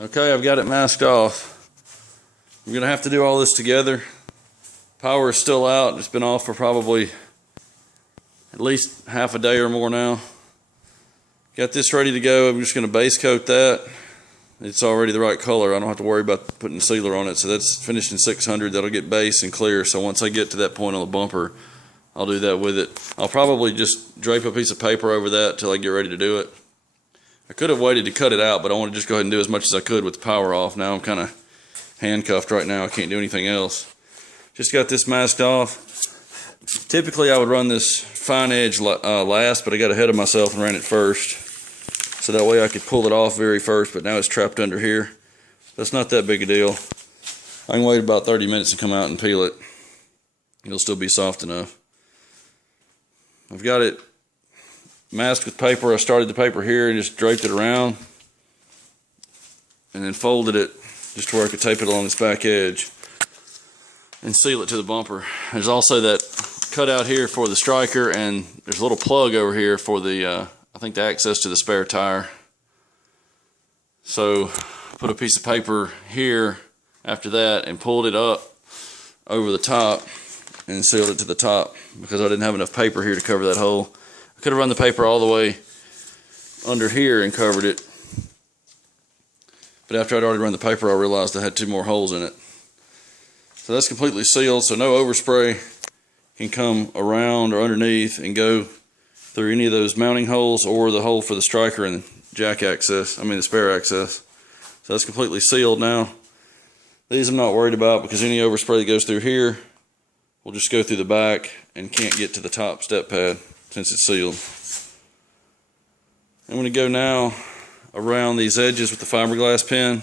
Okay, I've got it masked off. I'm going to have to do all this together. Power is still out. It's been off for probably at least half a day or more now. Got this ready to go. I'm just going to base coat that. It's already the right color. I don't have to worry about putting sealer on it. So that's finished in 600. That'll get base and clear. So once I get to that point on the bumper, I'll do that with it. I'll probably just drape a piece of paper over that till I get ready to do it. I could have waited to cut it out, but I want to just go ahead and do as much as I could with the power off. Now I'm kind of handcuffed right now. I can't do anything else. Just got this masked off. Typically I would run this fine edge last, but I got ahead of myself and ran it first. So that way I could pull it off very first, but now it's trapped under here. That's not that big a deal. I can wait about 30 minutes and come out and peel it. It'll still be soft enough. I've got it masked with paper. I started the paper here and just draped it around and then folded it just to where I could tape it along this back edge and seal it to the bumper. There's also that cutout here for the striker, and there's a little plug over here for the I think the access to the spare tire. So put a piece of paper here after that and pulled it up over the top and sealed it to the top because I didn't have enough paper here to cover that hole. I could have run the paper all the way under here and covered it, but after I'd already run the paper I realized I had 2 more holes in it. So that's completely sealed, so no overspray can come around or underneath and go through any of those mounting holes or the hole for the striker and jack access, the spare access. So that's completely sealed now. These I'm not worried about because any overspray that goes through here will just go through the back and can't get to the top step pad since it's sealed. I'm going to go now around these edges with the fiberglass pen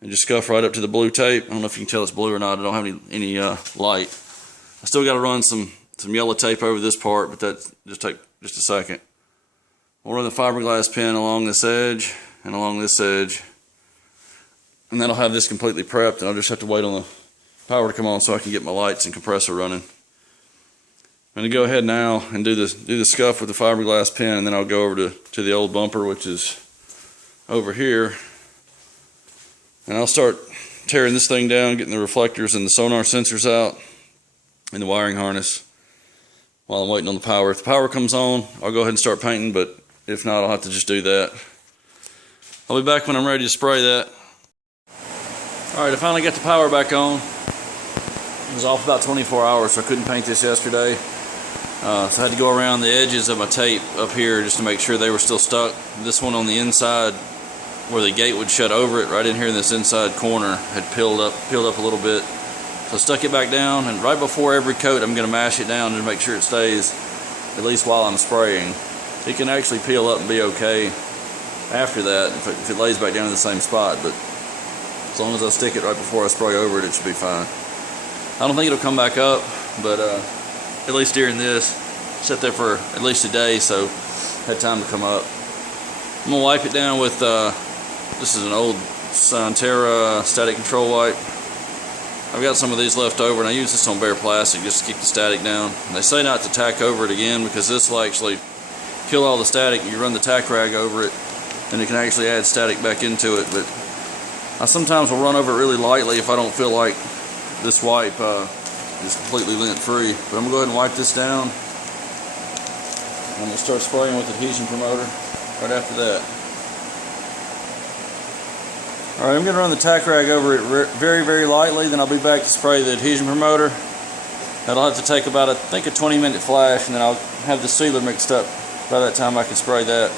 and just scuff right up to the blue tape. I don't know if you can tell it's blue or not. I don't have any light. I still got to run some yellow tape over this part, but that just take just a second. We'll run the fiberglass pen along this edge and along this edge, and then I'll have this completely prepped, and I'll just have to wait on the power to come on so I can get my lights and compressor running. I'm going to go ahead now and do the scuff with the fiberglass pen, and then I'll go over to the old bumper, which is over here, and I'll start tearing this thing down, getting the reflectors and the sonar sensors out and the wiring harness while I'm waiting on the power. If the power comes on, I'll go ahead and start painting, but if not, I'll have to just do that. I'll be back when I'm ready to spray that. Alright, I finally got the power back on. It was off about 24 hours, so I couldn't paint this yesterday. So I had to go around the edges of my tape up here just to make sure they were still stuck. This one on the inside where the gate would shut over it, right in here in this inside corner, had peeled up a little bit. So I stuck it back down, and right before every coat I'm going to mash it down to make sure it stays, at least while I'm spraying. It can actually peel up and be okay after that if it lays back down in the same spot, but as long as I stick it right before I spray over it, it should be fine. I don't think it'll come back up, but at least during this, sat there for at least a day, so had time to come up. I'm going to wipe it down with, this is an old Sonterra static control wipe. I've got some of these left over, and I use this on bare plastic just to keep the static down. And they say not to tack over it again because this will actually kill all the static. You run the tack rag over it, and it can actually add static back into it. But I sometimes will run over it really lightly if I don't feel like this wipe is completely lint free. But I'm going to go ahead and wipe this down. I'm going to start spraying with adhesion promoter right after that. Alright, I'm going to run the tack rag over it very, very lightly, then I'll be back to spray the adhesion promoter. That'll have to take about, I think, a 20-minute flash, and then I'll have the sealer mixed up. By that time I can spray that.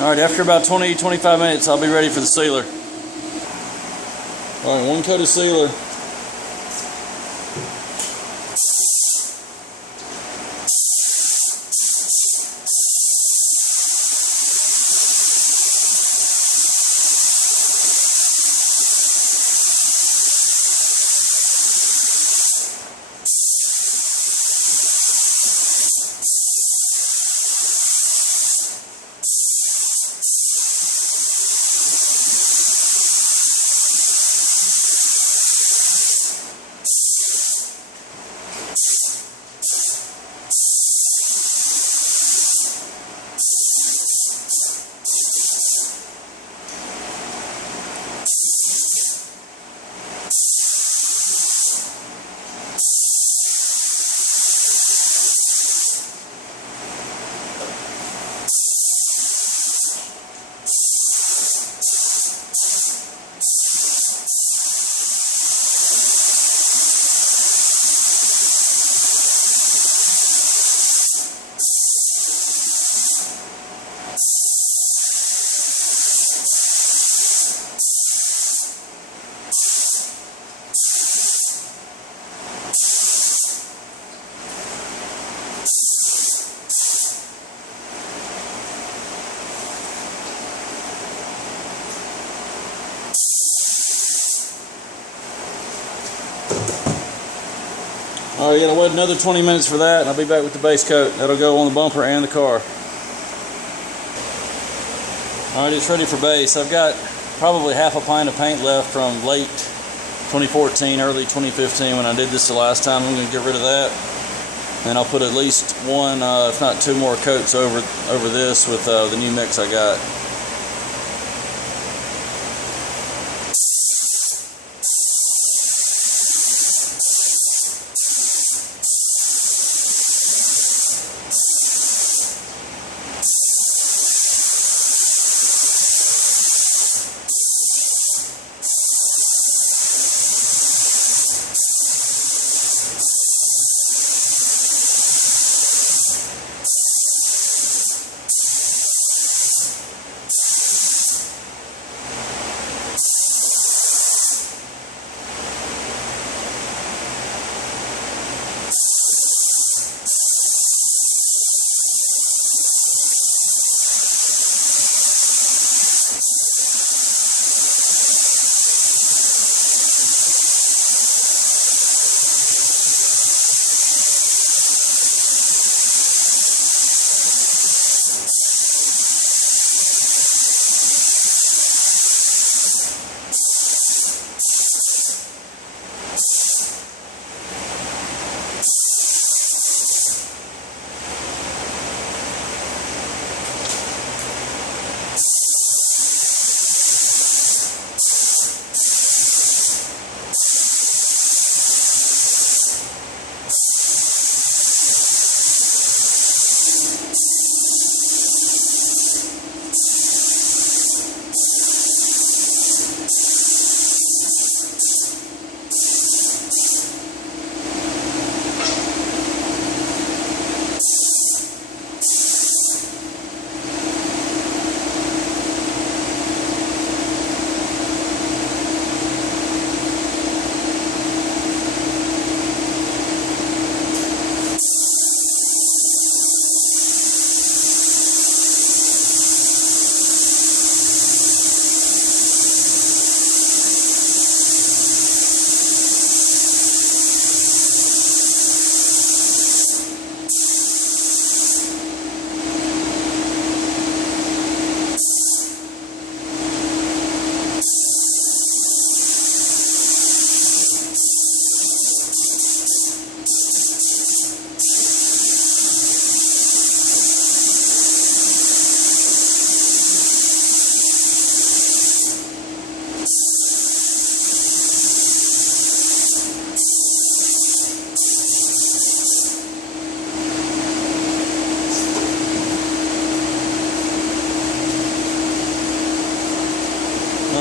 Alright, after about 20-25 minutes, I'll be ready for the sealer. Alright, one coat of sealer. Alright, gotta wait another 20 minutes for that, and I'll be back with the base coat. That'll go on the bumper and the car. Alright, it's ready for base. I've got probably half a pint of paint left from late 2014, early 2015 when I did this the last time. I'm going to get rid of that. And I'll put at least one, if not two more coats over this with the new mix I got.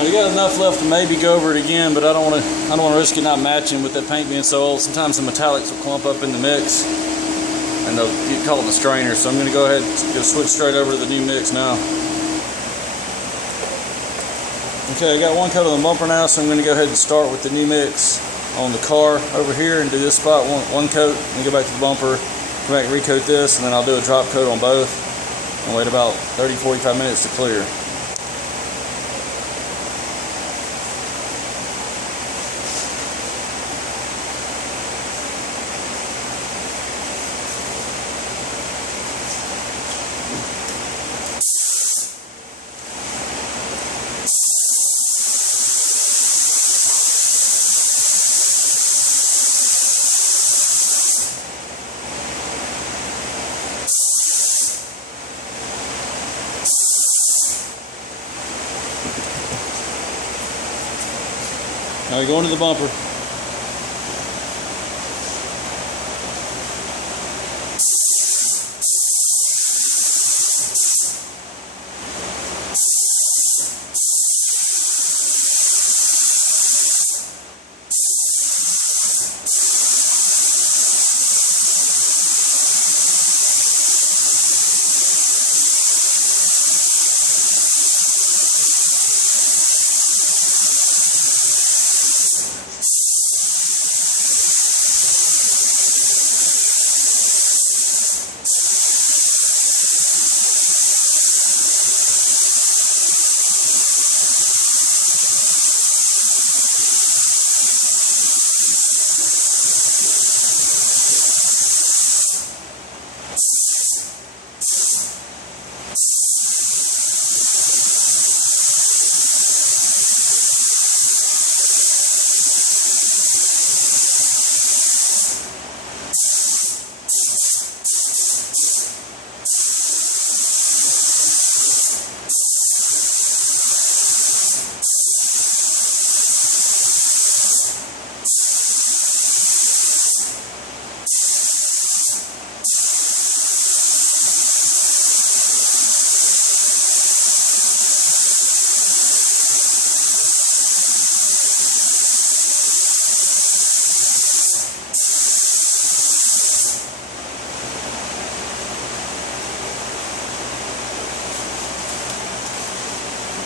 You got enough left to maybe go over it again, but I don't want to risk it not matching with that paint being so old. Sometimes the metallics will clump up in the mix, and they'll get caught in the strainer. So I'm going to go ahead and switch straight over to the new mix now. Okay, I got one coat on the bumper now, so I'm going to go ahead and start with the new mix on the car over here and do this spot one coat, and then go back to the bumper, come back and recoat this, and then I'll do a drop coat on both and wait about 30-45 minutes to clear. Now we go into the bumper.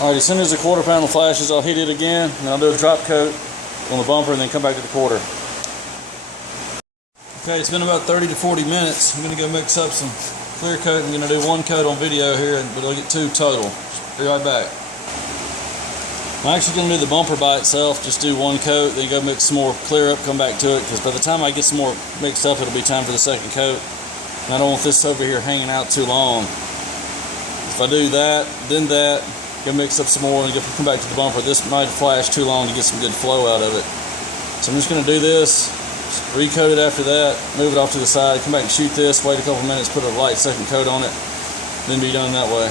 Alright, as soon as the quarter panel flashes, I'll heat it again, and I'll do a drop coat on the bumper and then come back to the quarter. Okay, it's been about 30 to 40 minutes. I'm going to go mix up some clear coat. I'm going to do one coat on video here, but I'll get two total. Be right back. I'm actually going to do the bumper by itself, just do one coat, then go mix some more clear up, come back to it, because by the time I get some more mixed up, it'll be time for the second coat. And I don't want this over here hanging out too long. If I do that, then that, go mix up some more and come back to the bumper. This might flash too long to get some good flow out of it. So I'm just going to do this, recoat it after that, move it off to the side, come back and shoot this, wait a couple minutes, put a light second coat on it, then be done that way.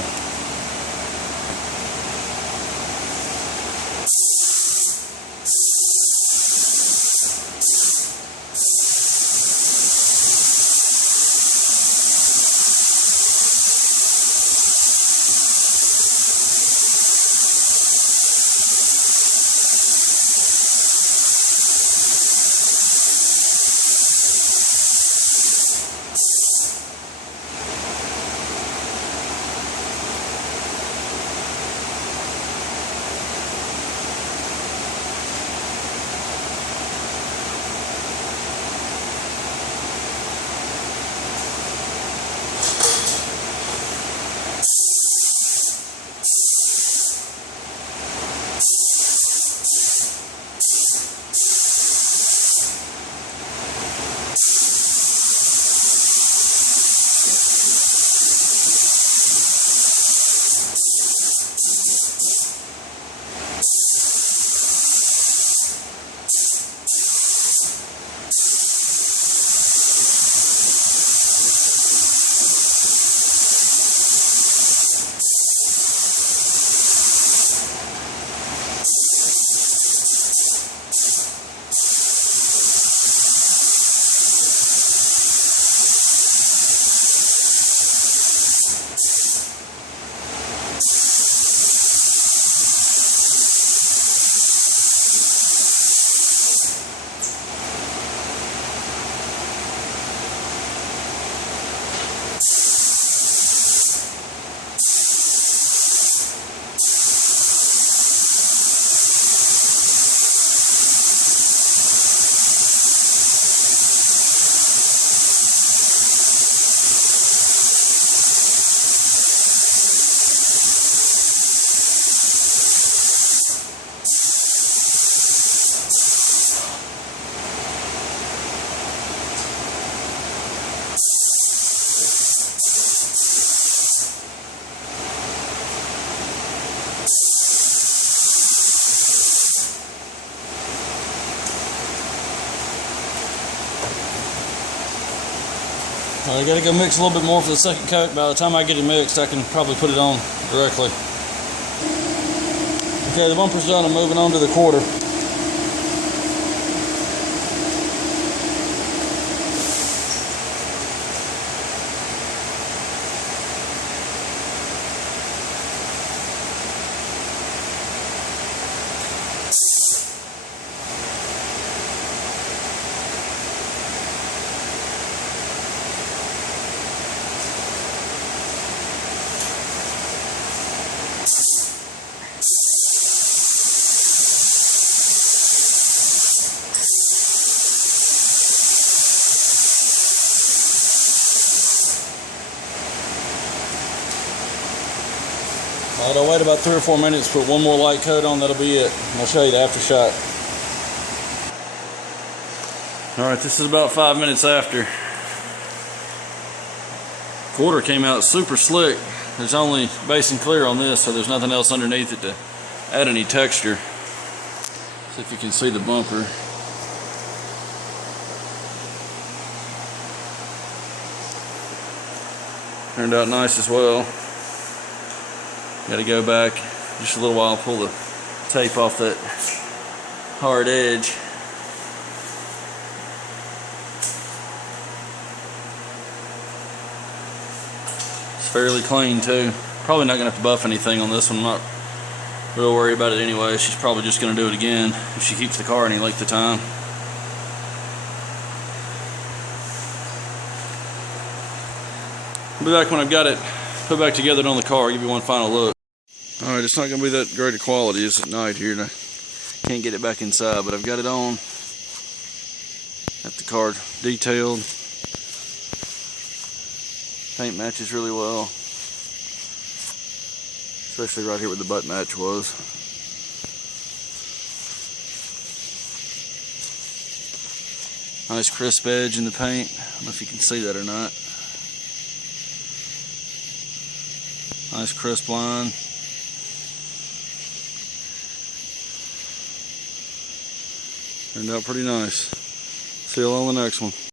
I gotta go mix a little bit more for the second coat. By the time I get it mixed, I can probably put it on directly. Okay, the bumper's done. I'm moving on to the quarter. Alright, I'll wait about 3 or 4 minutes, put one more light coat on, that'll be it. And I'll show you the aftershock. Alright, this is about 5 minutes after. Quarter came out super slick. There's only base and clear on this, so there's nothing else underneath it to add any texture. See if you can see the bumper. Turned out nice as well. Got to go back just a little while, pull the tape off that hard edge. It's fairly clean too. Probably not going to have to buff anything on this one. I'm not real worried about it anyway. She's probably just going to do it again if she keeps the car any length of time. I'll be back when I've got it put back together on the car. I'll give you one final look. Alright, it's not going to be that great a quality as at night here, and I can't get it back inside, but I've got it on. Got the car detailed. Paint matches really well, especially right here where the butt match was. Nice crisp edge in the paint. I don't know if you can see that or not. Nice crisp line. Turned out pretty nice. See you all on the next one.